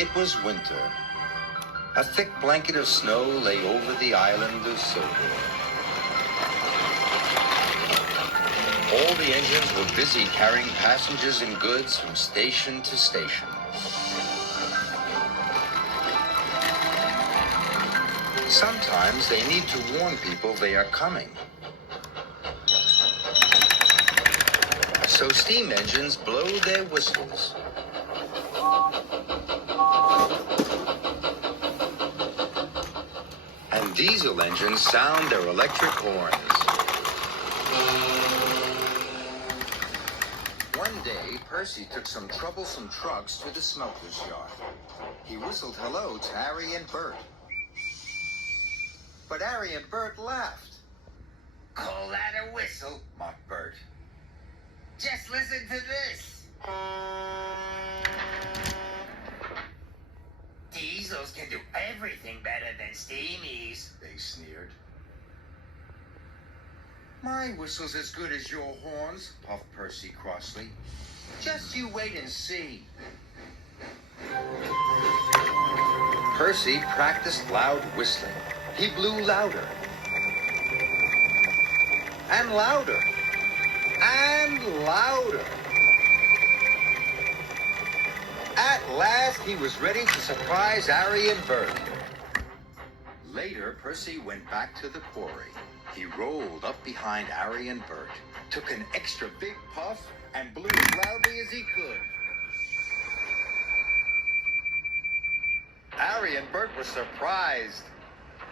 It was winter. A thick blanket of snow lay over the island of Sodor. All the engines were busy carrying passengers and goods from station to station. Sometimes they need to warn people they are coming. So steam engines blow their whistles. And diesel engines sound their electric horns. One day, Percy took some troublesome trucks to the smelter's yard. He whistled hello to Harry and Bert. But Harry and Bert laughed. "Call that a whistle?" mocked Bert. "Just listen to this. Diesels can do everything better than steamies," they sneered. "My whistle's as good as your horns," puffed Percy crossly. "Just you wait and see." Percy practiced loud whistling. He blew louder. And louder. And louder. At last, he was ready to surprise Harry and Bert. Later, Percy went back to the quarry. He rolled up behind Harry and Bert, took an extra big puff, and blew as loudly as he could. Harry and Bert were surprised.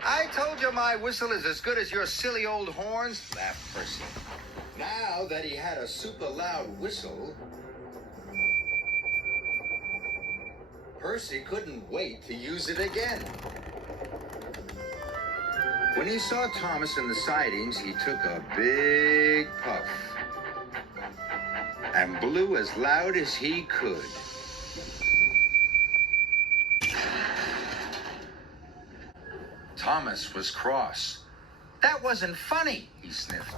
"I told you my whistle is as good as your silly old horns," laughed Percy. Now that he had a super loud whistle, Percy couldn't wait to use it again. When he saw Thomas in the sidings, he took a big puff and blew as loud as he could. Thomas was cross. "That wasn't funny," he sniffed.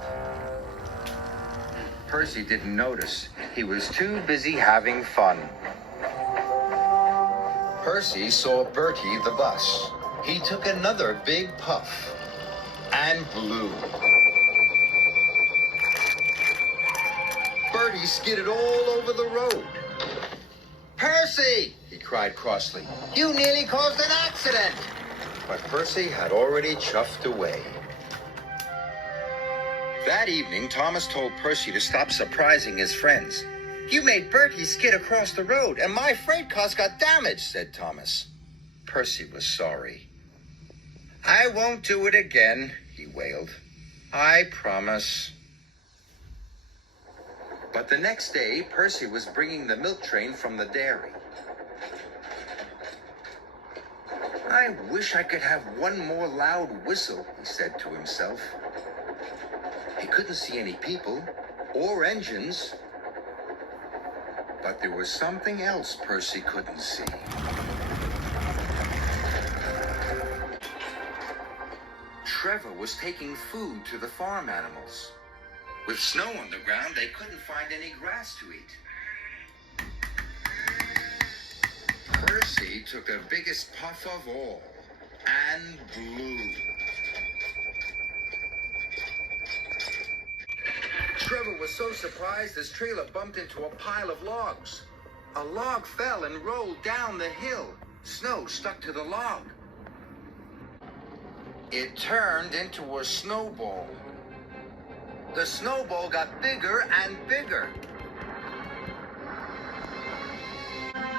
Percy didn't notice. He was too busy having fun. Percy saw Bertie the bus. He took another big puff and blew. Bertie skidded all over the road. "Percy!" he cried crossly. "You nearly caused an accident!" But Percy had already chuffed away. That evening, Thomas told Percy to stop surprising his friends. "You made Bertie skid across the road, and my freight cars got damaged," said Thomas. Percy was sorry. "I won't do it again," he wailed. "I promise." But the next day, Percy was bringing the milk train from the dairy. "I wish I could have one more loud whistle," he said to himself. He couldn't see any people or engines. But there was something else Percy couldn't see. Trevor was taking food to the farm animals. With snow on the ground, they couldn't find any grass to eat. Percy took the biggest puff of all and blew. Trevor was so surprised his trailer bumped into a pile of logs. A log fell and rolled down the hill. Snow stuck to the log. It turned into a snowball. The snowball got bigger and bigger.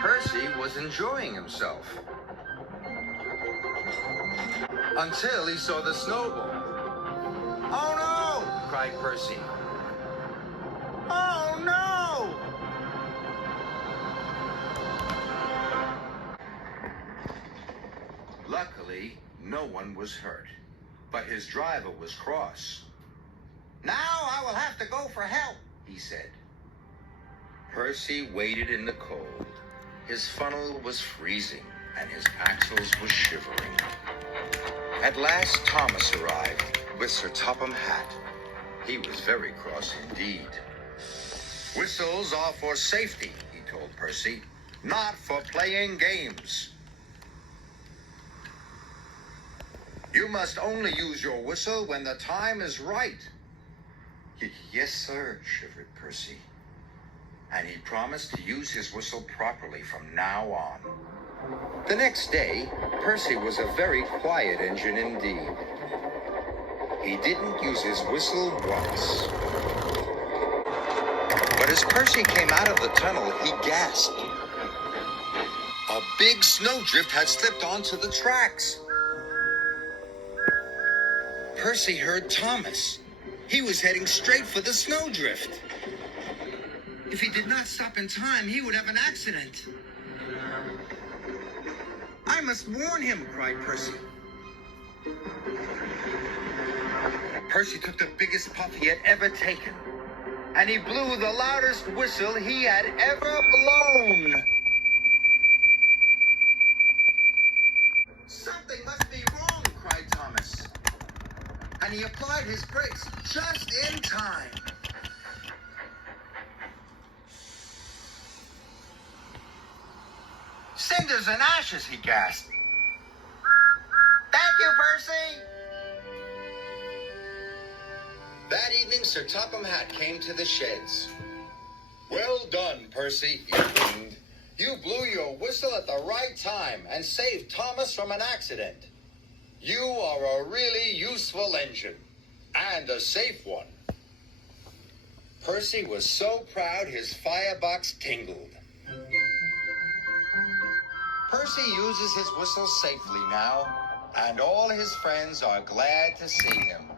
Percy was enjoying himself until he saw the snowball. "Oh no!" cried Percy. "Oh no!" Luckily, no one was hurt, but his driver was cross. "Now I will have to go for help," he said. Percy waited in the cold. His funnel was freezing, and his axles were shivering. At last, Thomas arrived with Sir Topham Hatt. He was very cross indeed. "Whistles are for safety," he told Percy. not for playing games. You must only use your whistle when the time is right. Yes, sir, shivered Percy. And he promised to use his whistle properly from now on. The next day, Percy was a very quiet engine indeed. He didn't use his whistle once. But as Percy came out of the tunnel, he gasped. A big snowdrift had slipped onto the tracks. Percy heard Thomas. He was heading straight for the snowdrift. If he did not stop in time, he would have an accident. I must warn him, cried Percy. Percy took the biggest puff he had ever taken, and he blew the loudest whistle he had ever blown. Something must be wrong, cried Thomas. And he applied his brakes just in time. Cinders and ashes, he gasped. Thank you, Percy. That evening, Sir Topham Hatt came to the sheds. Well done, Percy, he boomed. You blew your whistle at the right time and saved Thomas from an accident. You are a really useful engine, and a safe one. Percy was so proud his firebox tingled. Percy uses his whistle safely now, and all his friends are glad to see him.